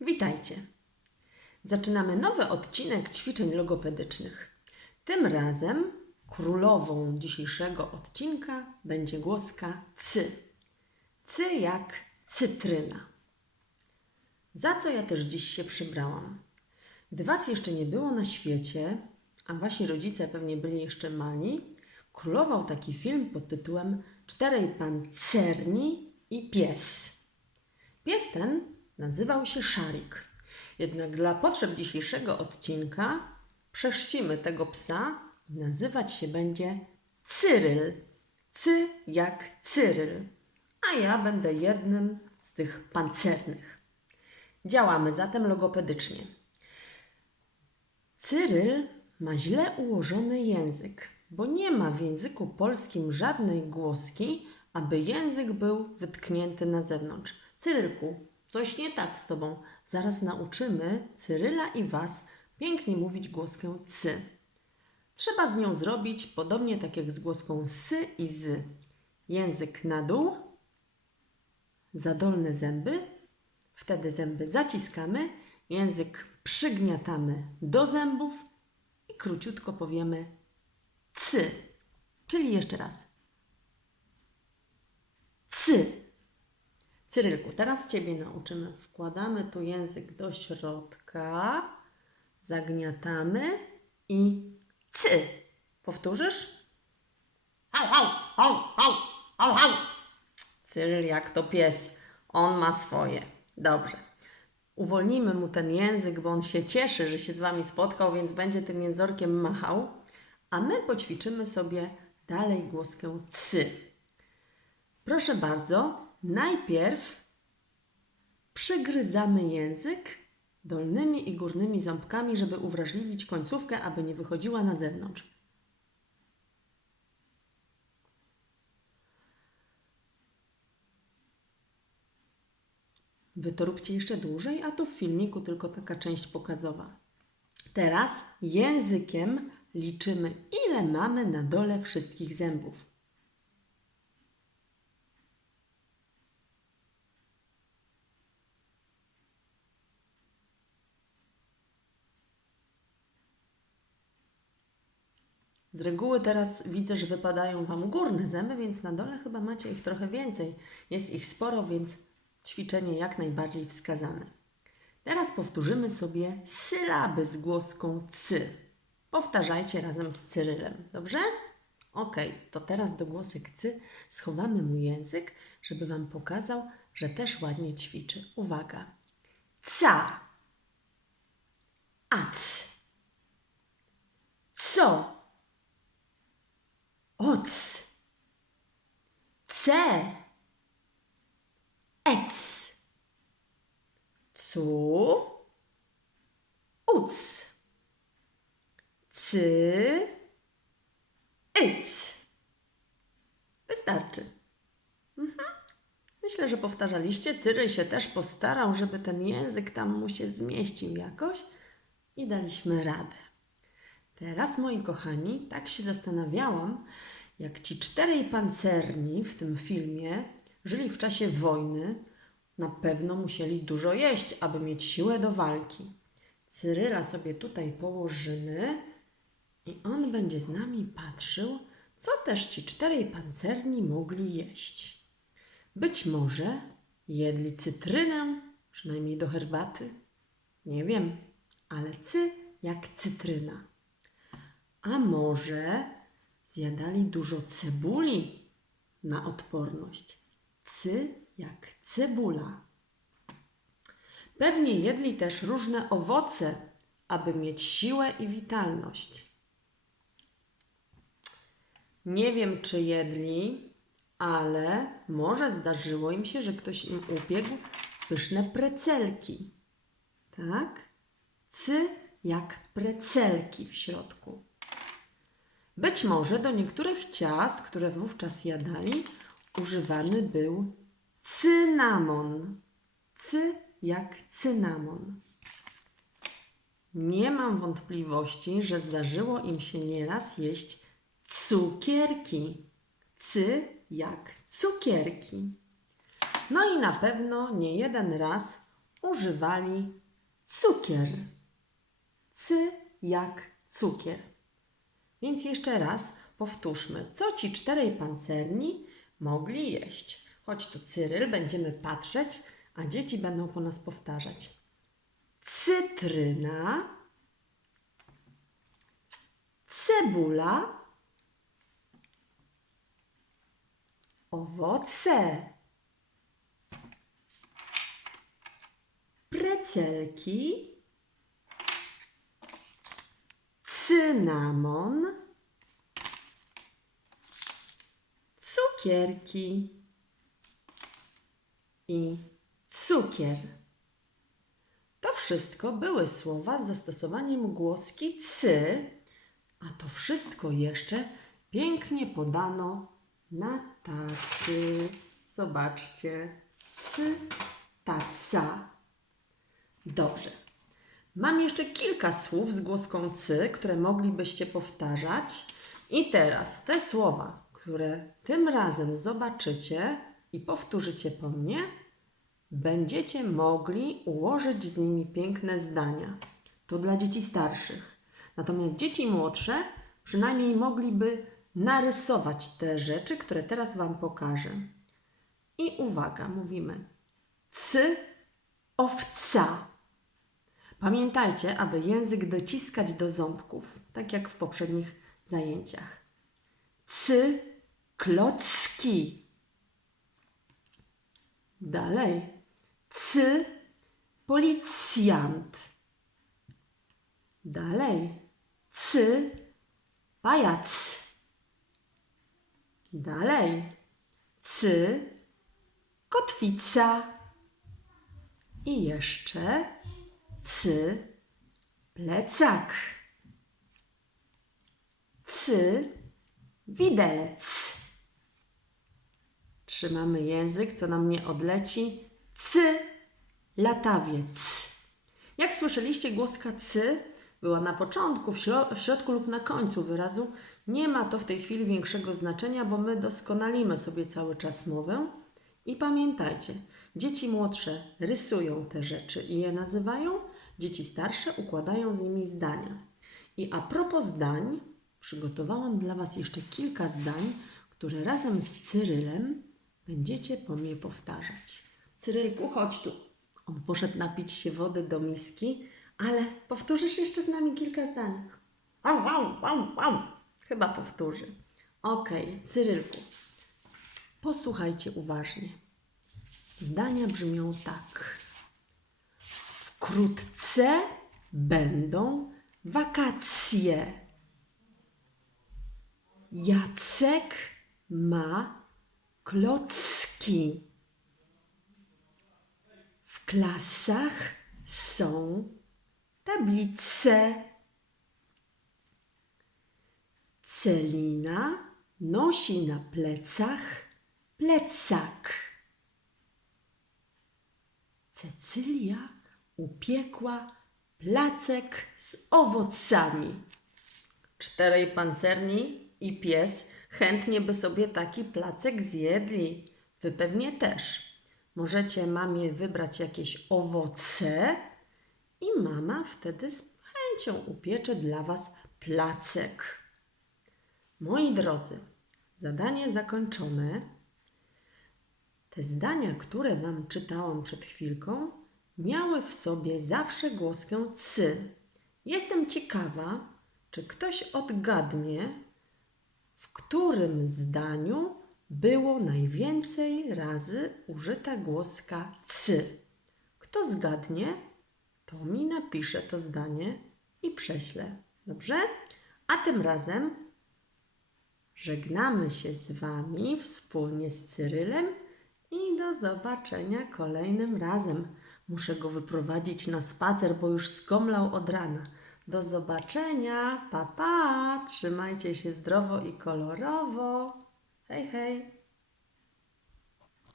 Witajcie. Zaczynamy nowy odcinek ćwiczeń logopedycznych. Tym razem królową dzisiejszego odcinka będzie głoska cy. Cy jak cytryna. Za co ja też dziś się przybrałam? Gdy Was jeszcze nie było na świecie, a Wasi rodzice pewnie byli jeszcze mali, królował taki film pod tytułem Czterej pancerni i pies. Pies ten nazywał się Szarik. Jednak dla potrzeb dzisiejszego odcinka przeszcimy tego psa i nazywać się będzie Cyryl. Cy jak Cyryl. A ja będę jednym z tych pancernych. Działamy zatem logopedycznie. Cyryl ma źle ułożony język, bo nie ma w języku polskim żadnej głoski, aby język był wytknięty na zewnątrz. Cyrylku, coś nie tak z tobą. Zaraz nauczymy Cyryla i was pięknie mówić głoskę cy. Trzeba z nią zrobić podobnie tak jak z głoską sy i z. Język na dół, za dolne zęby, wtedy zęby zaciskamy, język przygniatamy do zębów i króciutko powiemy cy. Czyli jeszcze raz. Cy. Cyrylku, teraz Ciebie nauczymy. Wkładamy tu język do środka, zagniatamy i cy. Powtórzysz? Hał, hał, hał, hał, hał, hał. Cyryl jak to pies, on ma swoje. Dobrze. Uwolnimy mu ten język, bo on się cieszy, że się z Wami spotkał, więc będzie tym jęzorkiem machał. A my poćwiczymy sobie dalej głoskę cy. Proszę bardzo, najpierw przygryzamy język dolnymi i górnymi ząbkami, żeby uwrażliwić końcówkę, aby nie wychodziła na zewnątrz. Wy to róbcie jeszcze dłużej, a tu w filmiku tylko taka część pokazowa. Teraz językiem liczymy, ile mamy na dole wszystkich zębów. Z reguły teraz widzę, że wypadają Wam górne zęby, więc na dole chyba macie ich trochę więcej. Jest ich sporo, więc ćwiczenie jak najbardziej wskazane. Teraz powtórzymy sobie sylaby z głoską cy. Powtarzajcie razem z Cyrylem, dobrze? Ok, to teraz do głosek cy schowamy mu język, żeby Wam pokazał, że też ładnie ćwiczy. Uwaga. Ca. Ac. Cu. Uc. Cy. Yc. Wystarczy. Mhm. Myślę, że powtarzaliście. Cyryl się też postarał, żeby ten język tam mu się zmieścił jakoś i daliśmy radę. Teraz, moi kochani, tak się zastanawiałam, jak ci czterej pancerni w tym filmie żyli w czasie wojny, na pewno musieli dużo jeść, aby mieć siłę do walki. Cyryla sobie tutaj położymy i on będzie z nami patrzył, co też ci czterej pancerni mogli jeść. Być może jedli cytrynę, przynajmniej do herbaty. Nie wiem, ale cy jak cytryna. A może zjadali dużo cebuli na odporność. Cy jak cebula. Pewnie jedli też różne owoce, aby mieć siłę i witalność. Nie wiem, czy jedli, ale może zdarzyło im się, że ktoś im upiekł pyszne precelki. Tak? Cy jak precelki w środku. Być może do niektórych ciast, które wówczas jadali, używany był cynamon. Cy jak cynamon. Nie mam wątpliwości, że zdarzyło im się nieraz jeść cukierki. Cy jak cukierki. No i na pewno nie jeden raz używali cukier. Cy jak cukier. Więc jeszcze raz powtórzmy, co ci czterej pancerni mogli jeść. Chodź tu, Cyryl, będziemy patrzeć, a dzieci będą po nas powtarzać. Cytryna, cebula, owoce, precelki, cynamon, cukierki i cukier. To wszystko były słowa z zastosowaniem głoski cy, a to wszystko jeszcze pięknie podano na tacy. Zobaczcie, cy, taca. Dobrze. Mam jeszcze kilka słów z głoską cy, które moglibyście powtarzać. I teraz te słowa, które tym razem zobaczycie i powtórzycie po mnie, będziecie mogli ułożyć z nimi piękne zdania. To dla dzieci starszych. Natomiast dzieci młodsze przynajmniej mogliby narysować te rzeczy, które teraz Wam pokażę. I uwaga, mówimy cy owca. Pamiętajcie, aby język dociskać do ząbków, tak jak w poprzednich zajęciach. Cy klocki. Dalej. Cy policjant. Dalej. Cy pajac. Dalej. Cy kotwica. I jeszcze cy plecak. Cy widelec. Trzymamy język, co nam nie odleci. Cy latawiec. Jak słyszeliście, głoska cy była na początku, w, w środku lub na końcu wyrazu. Nie ma to w tej chwili większego znaczenia, bo my doskonalimy sobie cały czas mowę. I pamiętajcie, dzieci młodsze rysują te rzeczy i je nazywają, dzieci starsze układają z nimi zdania. I a propos zdań, przygotowałam dla Was jeszcze kilka zdań, które razem z Cyrylem będziecie po mnie powtarzać. Cyrylku, chodź tu. On poszedł napić się wody do miski, ale powtórzysz jeszcze z nami kilka zdań. Au, au, au, au. Chyba powtórzy. Okej, Cyrylku, posłuchajcie uważnie. Zdania brzmią tak. Wkrótce będą wakacje. Jacek ma klocki. Klasach są tablice. Celina nosi na plecach plecak. Cecylia upiekła placek z owocami. Czterej pancerni i pies chętnie by sobie taki placek zjedli. Wy pewnie też. Możecie mamie wybrać jakieś owoce i mama wtedy z chęcią upiecze dla Was placek. Moi drodzy, zadanie zakończone. Te zdania, które Wam czytałam przed chwilką, miały w sobie zawsze głoskę cy. Jestem ciekawa, czy ktoś odgadnie, w którym zdaniu było najwięcej razy użyta głoska cy. Kto zgadnie, to mi napisze to zdanie i prześlę. Dobrze? A tym razem Żegnamy się z Wami wspólnie z Cyrylem i do zobaczenia kolejnym razem. Muszę go wyprowadzić na spacer, bo już skomlał od rana. Do zobaczenia, pa pa! Trzymajcie się zdrowo i kolorowo. Hej, hej!